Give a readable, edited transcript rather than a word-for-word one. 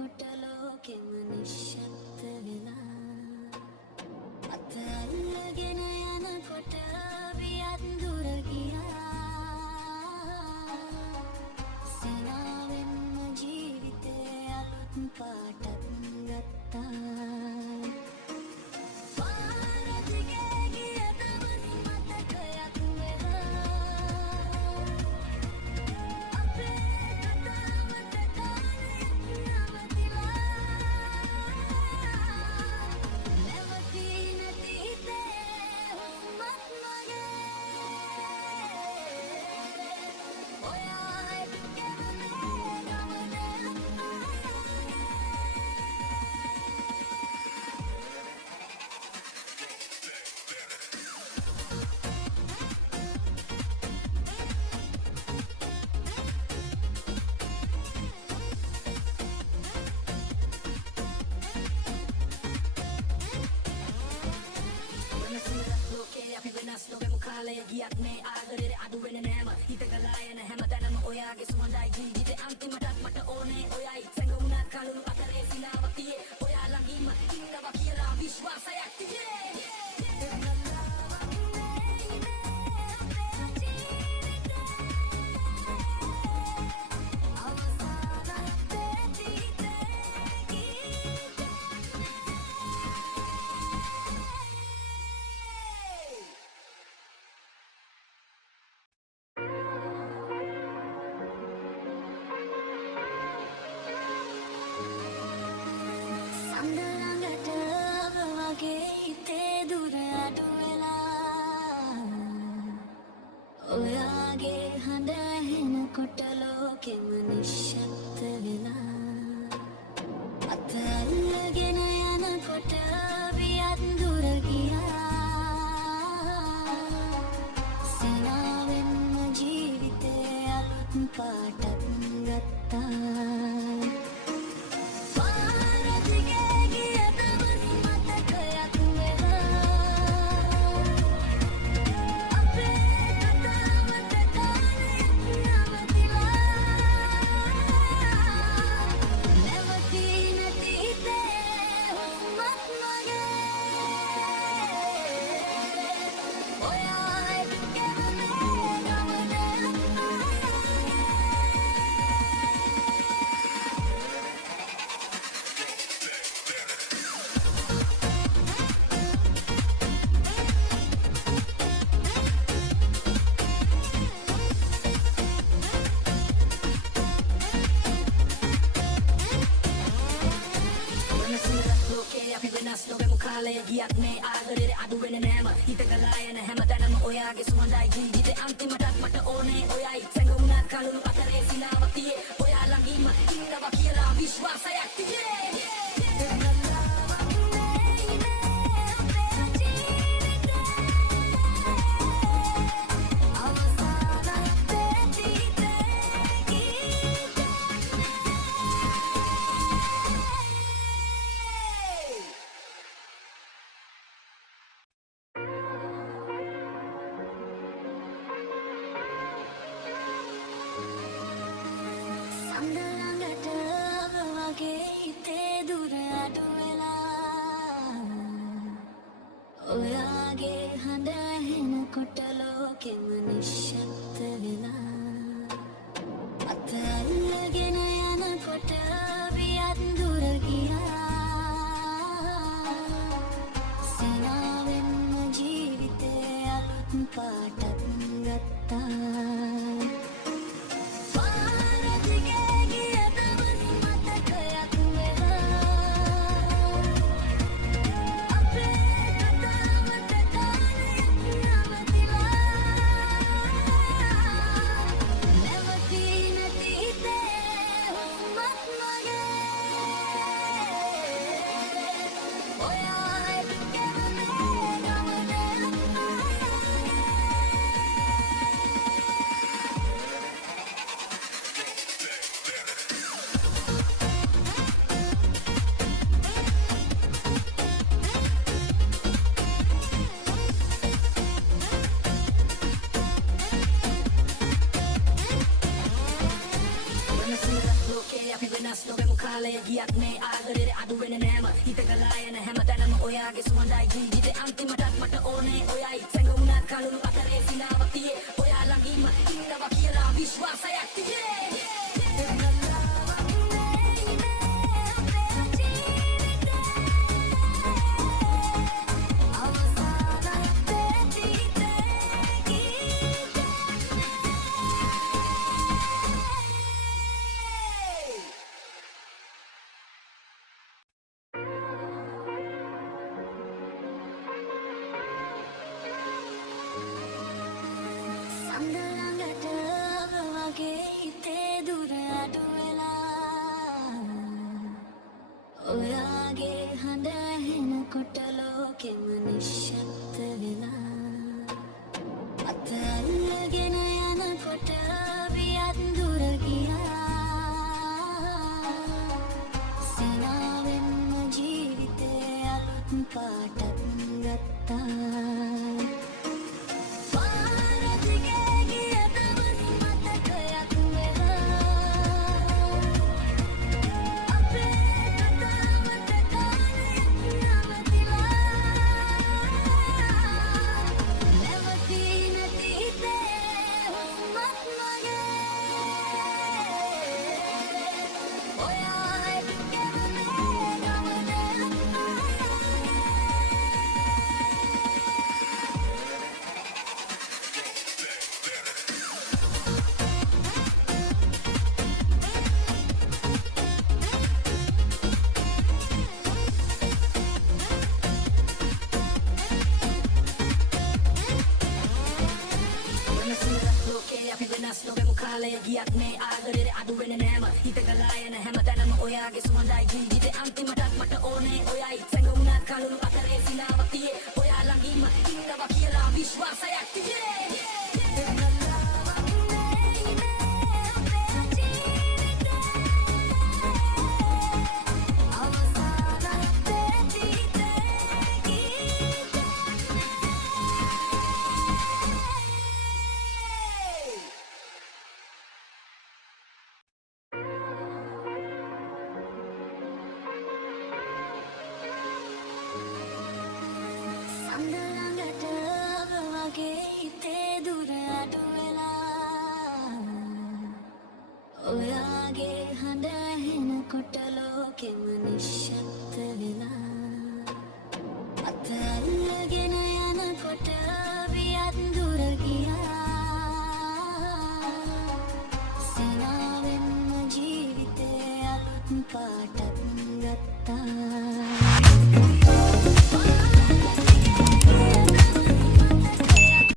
කොට ලෝකෙම නිශ්ශබ්ද වෙලා අත අල්ලගෙන යනකොට වියත් දුර ගියා සිනාවෙන්ම ජීවිතේ අලුත් පාටක් ගත්තා ගියත් මේ ආදරේ අඩු වෙන්නේ නෑම හිත ගලා යන හැමතැනම ඔයාගේ සුවඳයි ජීවිතේ අන්තිමටත් මට ඕනේ ඔයයි සැඟුණා කලුණු අතරේ සිනාවක් තියේ ඔයා ළඟින්ම ඉන්නවා කියලා විශ්වාසයක් තියේ ඔයාගේ හඬ ඇහෙනකොට ලෝකෙම නිශ්ශබ්ද වෙලා අත අල්ලගෙන යනකොට වියත් දුර ගියා සිනාවෙන්ම ජීවිතේ අලුත් පාටක් ගත්තා ගියත් මේ ආදරේ අඩු වෙන්නේ නෑම හිත ගලා යන හැමතැනම ඔයාගේ සුවඳයි ජීවිතේ අන්තිමටත් මට ඕනේ ඔයයි සැඟුණා කලුණු අතරේ සිනාවක් තියේ ඔයා ළඟින්ම ඉන්නවා කියලා විශ්වාසයක් තියේ I'm the longer නොවෙමු කාලය ගියත් මේ ආදරේ අඩු වෙන්නේ නෑම හිත ගලා යන හැමතැනම ඔයාගේ සුවඳයි ජීවිතේ අන්තිමටත් මට ඕනේ ඔයයි සැඟවුණා කලුණු අතරේ සිනාවක් තියේ ඔයා ළඟින්ම ඉන්නවා කියලා විශ්වාසයක් තියේ ඔයාගේ හඬ ඇහෙනකොට ලෝකෙම නිශ්ශබ්ද වෙලා අත අල්ලගෙන යනකොට වියත් දුර ගියා සිනාවෙන්ම ජීවිතේ අලුත් පාටක් ගත්තා නොවෙමු කාලය ගියත් මේ ආදරේ අඩු වෙන්නේ නෑම හිත ගලා යන හැමතැනම ඔයාගේ සුවඳයි ජීවිතේ අන්තිමටත් මට ඕනේ ඔයයි සැඟවුණා කලුණු අතරේ සිනාවක් තියේ ඔයා ළඟින්ම ඉන්නවා කියලා විශ්වාසයක් තියේ ඔයාගේ හඬ ඇහෙනකොට ලෝකෙම නිශ්ශබ්ද